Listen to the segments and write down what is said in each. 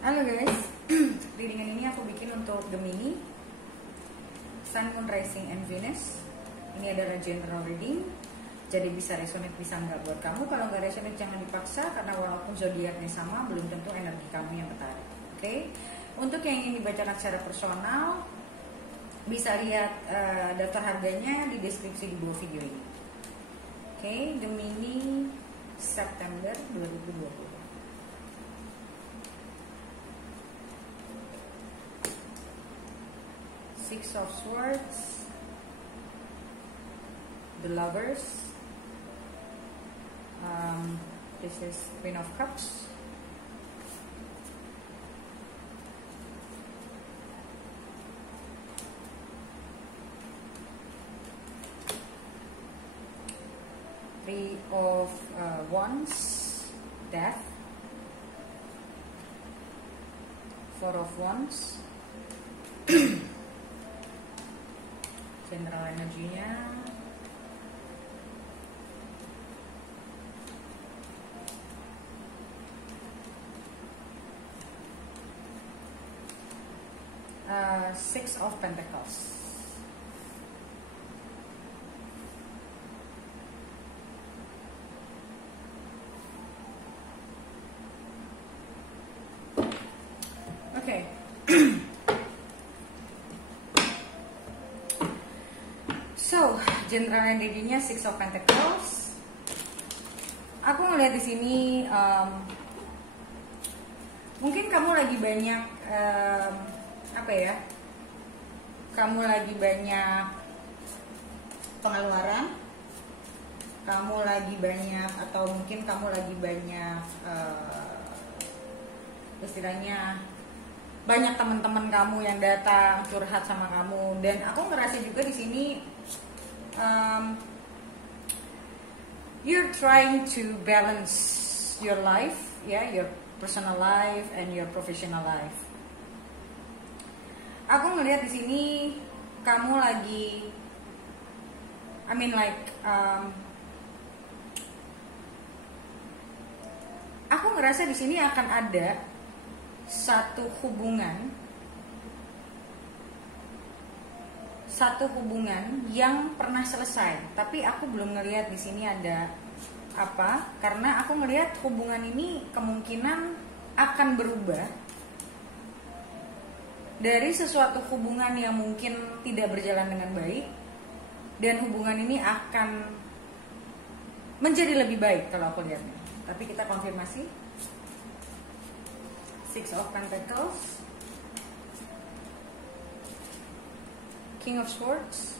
Halo guys, readingan ini aku bikin untuk Gemini, Sun, Moon, Rising, and Venus. Ini adalah general reading, jadi bisa resonate bisa nggak buat kamu. Kalau nggak resonate jangan dipaksa, karena walaupun zodiaknya sama, belum tentu energi kamu yang ketarik. Oke? Untuk yang ingin dibacakan secara personal, bisa lihat daftar harganya di deskripsi di bawah video ini. Oke, Gemini September 2020. Six of Swords, the Lovers, this is Queen of Cups, Three of Wands, Death, Four of Wands. General energinya, Six of Pentacles. Okay. So, general energinya Six of Pentacles. Aku ngeliat di sini, mungkin kamu lagi banyak, apa ya? Kamu lagi banyak pengeluaran, kamu lagi banyak, atau mungkin kamu lagi banyak, istilahnya banyak teman-teman kamu yang datang curhat sama kamu. Dan aku ngerasa juga di sini, you're trying to balance your life, your personal life and your professional life. Aku ngelihat di sini kamu lagi, aku ngerasa di sini akan ada satu hubungan yang pernah selesai, tapi aku belum ngelihat di sini ada apa, karena aku ngelihat hubungan ini kemungkinan akan berubah dari sesuatu hubungan yang mungkin tidak berjalan dengan baik, dan hubungan ini akan menjadi lebih baik kalau aku lihatnya. Tapi kita konfirmasi. Six of Pentacles, King of Swords,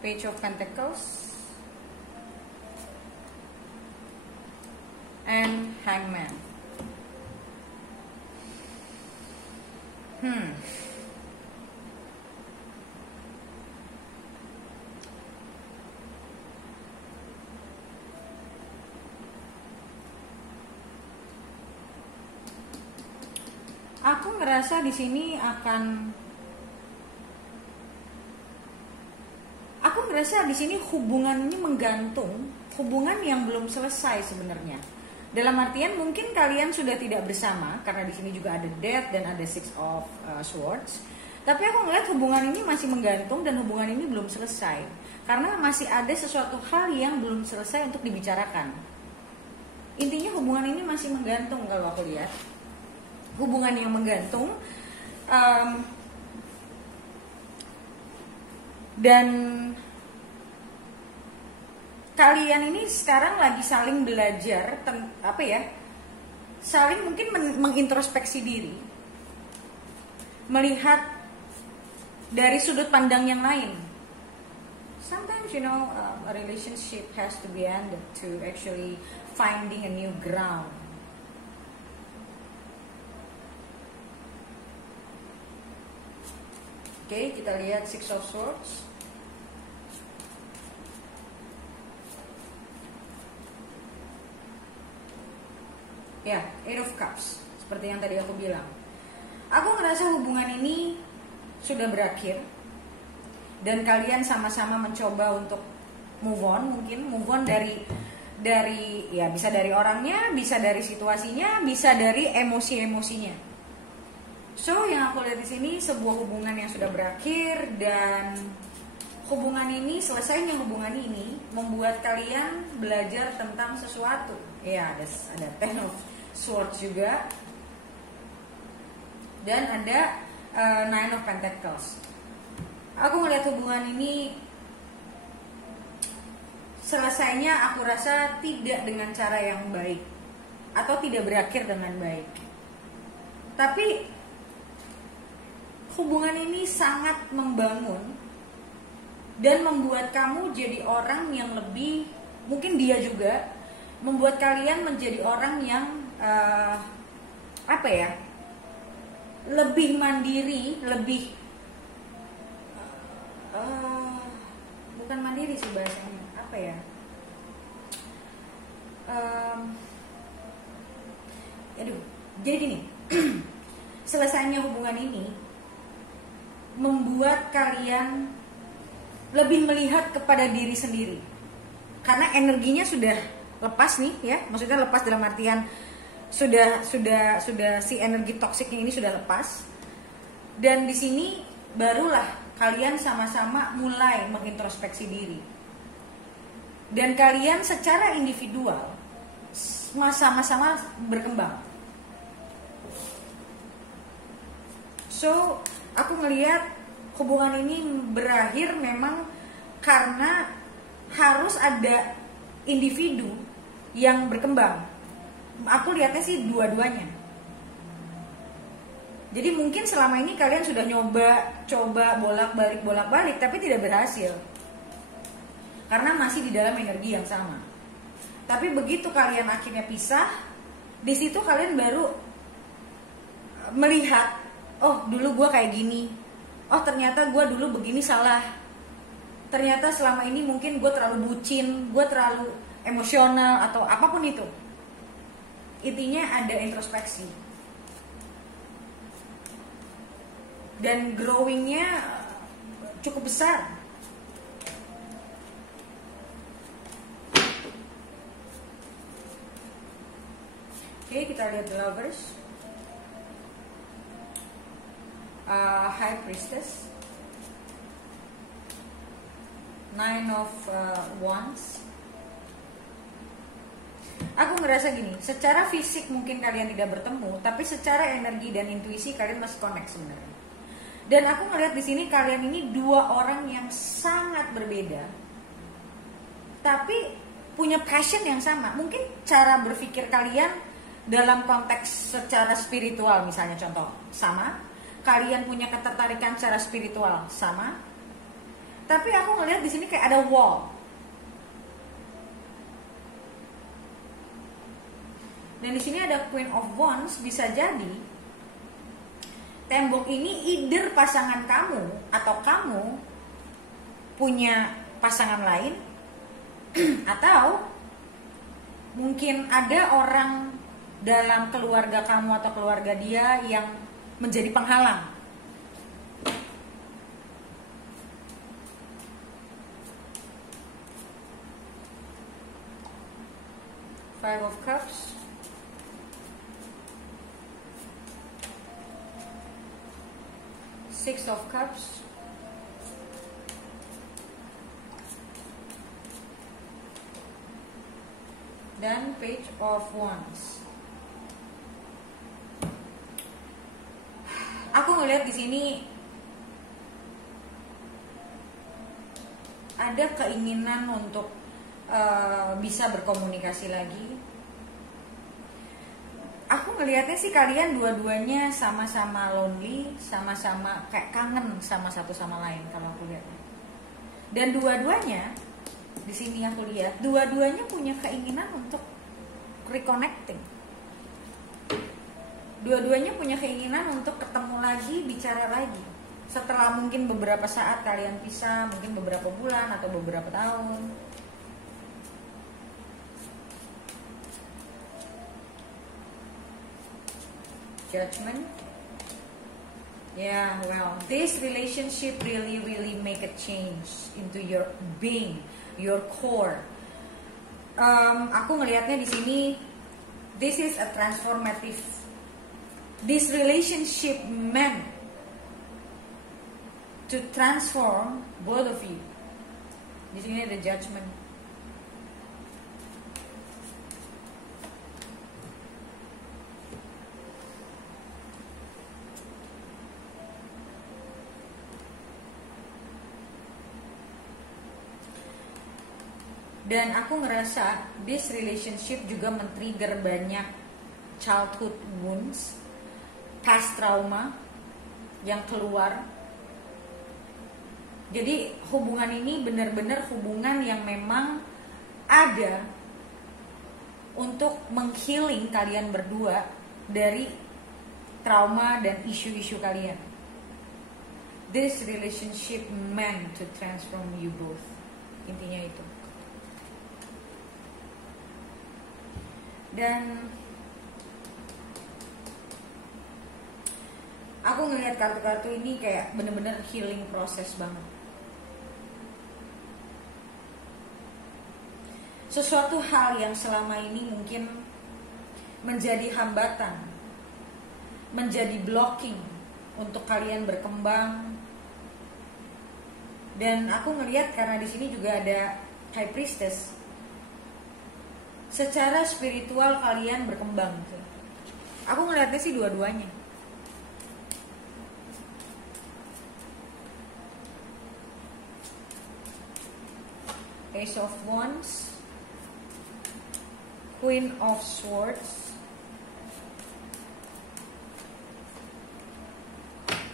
Page of Pentacles, and Hangman. Aku ngerasa di sini hubungan ini menggantung, hubungan yang belum selesai sebenarnya. Dalam artian mungkin kalian sudah tidak bersama, karena di sini juga ada Death dan ada Six of Swords. Tapi aku ngeliat hubungan ini masih menggantung dan hubungan ini belum selesai, karena masih ada sesuatu hal yang belum selesai untuk dibicarakan. Intinya hubungan ini masih menggantung kalau aku lihat. Hubungan yang menggantung, dan kalian ini sekarang lagi saling belajar, saling mungkin mengintrospeksi diri, melihat dari sudut pandang yang lain. Sometimes a relationship has to be ended to actually finding a new ground. Oke, kita lihat Six of Swords. Eight of Cups. Seperti yang tadi aku bilang. Aku ngerasa hubungan ini sudah berakhir, dan kalian sama-sama mencoba untuk move on dari dari, ya bisa dari orangnya, bisa dari situasinya, bisa dari emosi-emosinya. So yang aku lihat di sini sebuah hubungan yang sudah berakhir, dan hubungan ini, selesainya hubungan ini membuat kalian belajar tentang sesuatu. Ya, ada Ten of Swords juga, dan ada Nine of Pentacles. Aku melihat hubungan ini selesainya aku rasa tidak dengan cara yang baik, atau tidak berakhir dengan baik. Tapi hubungan ini sangat membangun dan membuat kamu jadi orang yang lebih, mungkin dia juga membuat kalian menjadi orang yang lebih mandiri, lebih bukan mandiri sih bahasanya, jadi gini. Selesainya hubungan ini membuat kalian lebih melihat kepada diri sendiri, karena energinya sudah lepas nih ya, maksudnya lepas dalam artian sudah si energi toksiknya ini sudah lepas, dan di sini barulah kalian sama-sama mulai mengintrospeksi diri, dan kalian secara individual sama-sama berkembang. So aku ngelihat hubungan ini berakhir memang karena harus ada individu yang berkembang. Aku lihatnya sih dua-duanya. Jadi mungkin selama ini kalian sudah coba bolak-balik, tapi tidak berhasil. Karena masih di dalam energi yang sama. Tapi begitu kalian akhirnya pisah, di situ kalian baru melihat, oh dulu gue kayak gini, oh ternyata gue dulu begini salah, ternyata selama ini mungkin gue terlalu bucin, gue terlalu emosional, atau apapun itu. Intinya ada introspeksi, dan growingnya cukup besar. Oke, kita lihat The Lovers, High Priestess, Nine of Wands. Aku ngerasa gini, secara fisik mungkin kalian tidak bertemu, tapi secara energi dan intuisi kalian masih connect sebenarnya. Dan aku ngelihat di sini kalian ini dua orang yang sangat berbeda, tapi punya passion yang sama. Mungkin cara berpikir kalian dalam konteks secara spiritual misalnya contoh sama, kalian punya ketertarikan secara spiritual sama, tapi aku ngelihat di sini kayak ada wall. Dan di sini ada Queen of Wands, bisa jadi tembok ini either pasangan kamu atau kamu punya pasangan lain, atau mungkin ada orang dalam keluarga kamu atau keluarga dia yang menjadi penghalang. Five of Cups, Six of Cups, dan Page of Wands. Aku ngelihat di sini ada keinginan untuk bisa berkomunikasi lagi. Aku ngelihatnya sih kalian dua-duanya sama-sama lonely, sama-sama kayak kangen sama satu sama lain kalau aku lihat. Dan dua-duanya di sini aku lihat, dua-duanya punya keinginan untuk reconnecting. Dua-duanya punya keinginan untuk ketemu lagi, bicara lagi. Setelah mungkin beberapa saat kalian pisah, mungkin beberapa bulan atau beberapa tahun. Judgment. Yeah, well, this relationship really make a change into your being, your core. aku ngelihatnya di sini, this is a transformative, this relationship meant to transform both of you. Di sini ada judgment. Dan aku ngerasa this relationship juga men-trigger banyak childhood wounds, past trauma yang keluar. Jadi hubungan ini benar-benar hubungan yang memang ada untuk menghealing kalian berdua dari trauma dan isu-isu kalian. This relationship meant to transform you both. Intinya itu. Dan aku ngelihat kartu-kartu ini kayak bener-bener healing proses banget. Sesuatu hal yang selama ini mungkin menjadi hambatan, menjadi blocking untuk kalian berkembang. Dan aku ngelihat karena di sini juga ada High Priestess. Secara spiritual kalian berkembang. Aku ngeliatnya sih dua-duanya. Ace of Wands, Queen of Swords,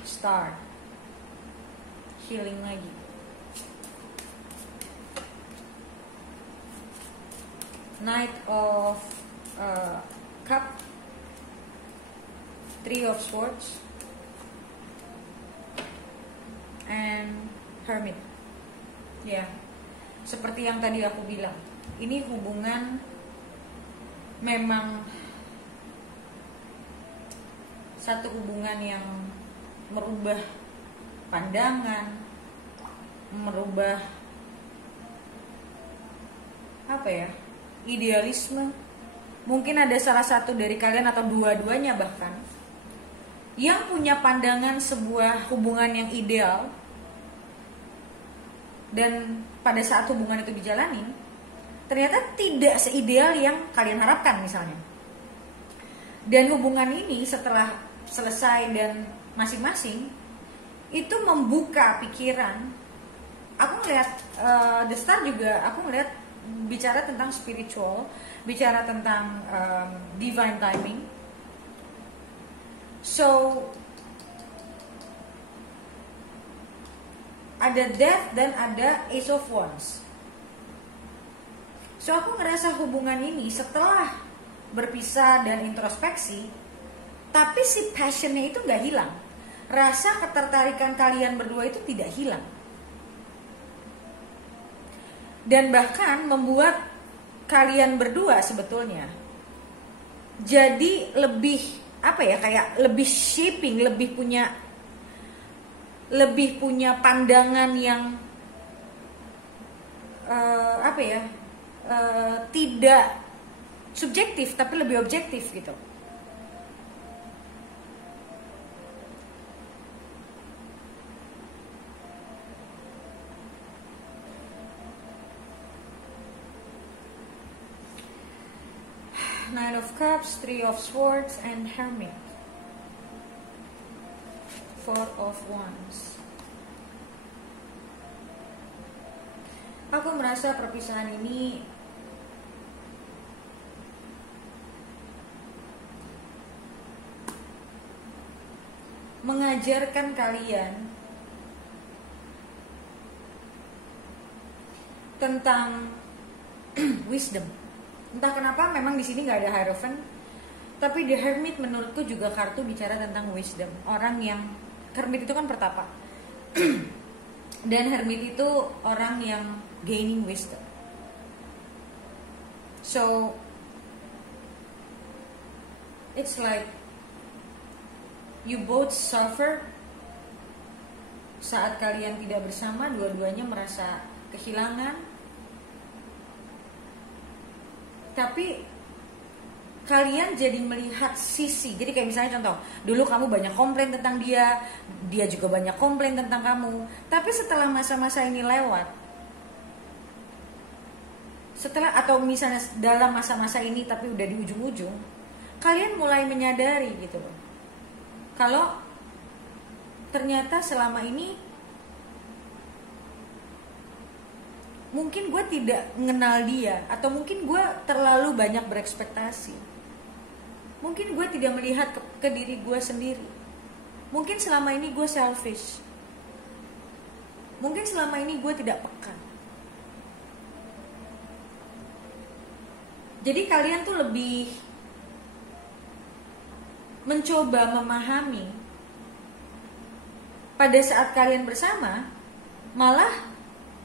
Star, healing lagi. Knight of Cup, Three of Swords, and Hermit. Ya, seperti yang tadi aku bilang, ini hubungan memang satu hubungan yang merubah pandangan, merubah apa ya? Idealisme. Mungkin ada salah satu dari kalian atau dua-duanya bahkan yang punya pandangan sebuah hubungan yang ideal, dan pada saat hubungan itu dijalani ternyata tidak seideal yang kalian harapkan misalnya. Dan hubungan ini setelah selesai dan masing-masing itu membuka pikiran. Aku melihat The Star juga, aku melihat bicara tentang spiritual, bicara tentang divine timing. So ada Death dan ada Ace of Wands. So aku ngerasa hubungan ini setelah berpisah dan introspeksi, tapi si passionnya itu gak hilang. Rasa ketertarikan kalian berdua itu tidak hilang. Dan bahkan membuat kalian berdua sebetulnya jadi lebih apa ya, kayak lebih shaping, lebih punya pandangan yang tidak subjektif tapi lebih objektif gitu. Nine of Cups, Three of Swords, and Hermit. Four of Wands. Aku merasa perpisahan ini mengajarkan kalian tentang wisdom. Entah kenapa memang di sini nggak ada Hierophant, tapi The Hermit menurutku juga kartu bicara tentang wisdom. Orang yang Hermit itu kan pertapa, dan Hermit itu orang yang gaining wisdom. So it's like you both suffer saat kalian tidak bersama, dua-duanya merasa kehilangan. tapi kalian jadi melihat sisi. Jadi kayak misalnya contoh, dulu kamu banyak komplain tentang dia, dia juga banyak komplain tentang kamu. Tapi setelah masa-masa ini lewat, setelah atau misalnya dalam masa-masa ini tapi udah di ujung-ujung, kalian mulai menyadari gitu loh, kalau ternyata selama ini mungkin gue tidak mengenal dia, atau mungkin gue terlalu banyak berekspektasi. Mungkin gue tidak melihat ke diri gue sendiri. Mungkin selama ini gue selfish. Mungkin selama ini gue tidak peka. Jadi kalian tuh lebih mencoba memahami. Pada saat kalian bersama, malah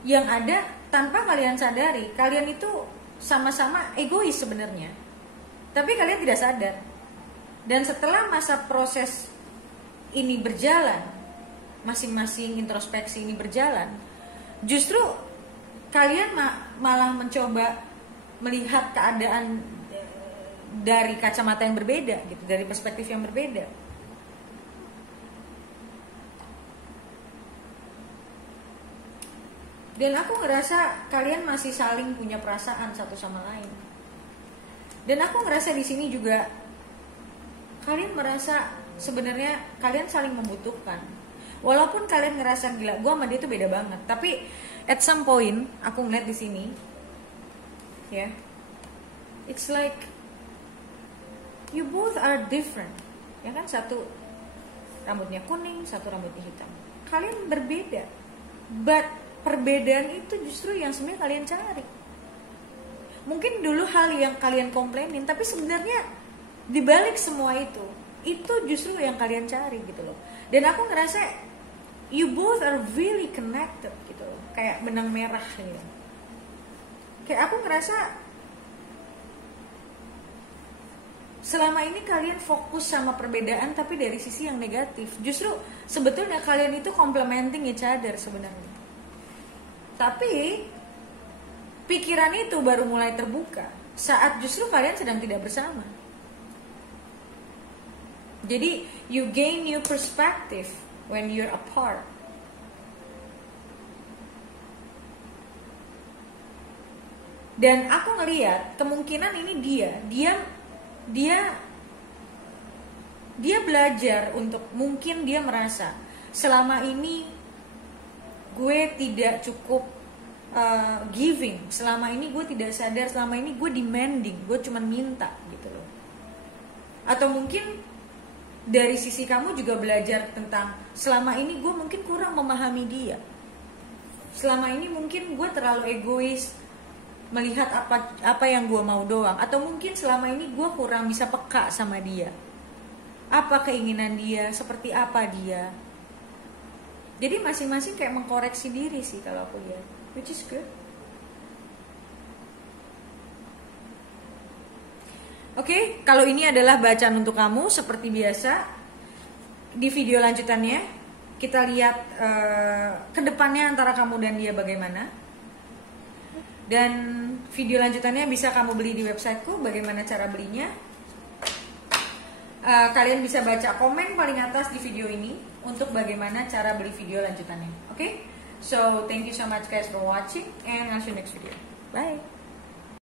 yang ada tanpa kalian sadari, kalian itu sama-sama egois sebenarnya. Tapi kalian tidak sadar. Dan setelah masa proses ini berjalan, masing-masing introspeksi ini berjalan, justru kalian malah mencoba melihat keadaan dari kacamata yang berbeda gitu, dari perspektif yang berbeda. Dan aku ngerasa kalian masih saling punya perasaan satu sama lain. Dan aku ngerasa di sini juga kalian merasa sebenarnya kalian saling membutuhkan. Walaupun kalian ngerasa gila, gue sama dia tuh beda banget. Tapi at some point aku ngeliat di sini, ya, it's like you both are different. Ya kan, satu rambutnya kuning, satu rambutnya hitam. Kalian berbeda, but perbedaan itu justru yang sebenarnya kalian cari. Mungkin dulu hal yang kalian komplainin, tapi sebenarnya dibalik semua itu justru yang kalian cari gitu loh. Dan aku ngerasa you both are really connected gitu loh, kayak benang merah gitu. Kayak aku ngerasa selama ini kalian fokus sama perbedaan tapi dari sisi yang negatif. Justru sebetulnya kalian itu complementing each other sebenarnya. Tapi pikiran itu baru mulai terbuka saat justru kalian sedang tidak bersama. Jadi you gain new perspective when you're apart. Dan aku ngelihat kemungkinan ini dia belajar untuk, mungkin dia merasa selama ini gue tidak cukup giving, selama ini gue tidak sadar, selama ini gue demanding, gue cuma minta gitu loh. Atau mungkin dari sisi kamu juga belajar tentang selama ini gue mungkin kurang memahami dia, selama ini mungkin gue terlalu egois melihat apa yang gue mau doang, atau mungkin selama ini gue kurang bisa peka sama dia, apa keinginan dia, seperti apa dia. Jadi masing-masing kayak mengkoreksi diri sih kalau aku lihat, which is good. Oke, kalau ini adalah bacaan untuk kamu seperti biasa. Di video lanjutannya kita lihat kedepannya antara kamu dan dia bagaimana. Dan video lanjutannya bisa kamu beli di websiteku, bagaimana cara belinya. Kalian bisa baca komen paling atas di video ini untuk bagaimana cara beli video lanjutannya. Oke? So, thank you so much guys for watching and I'll see you next video. Bye!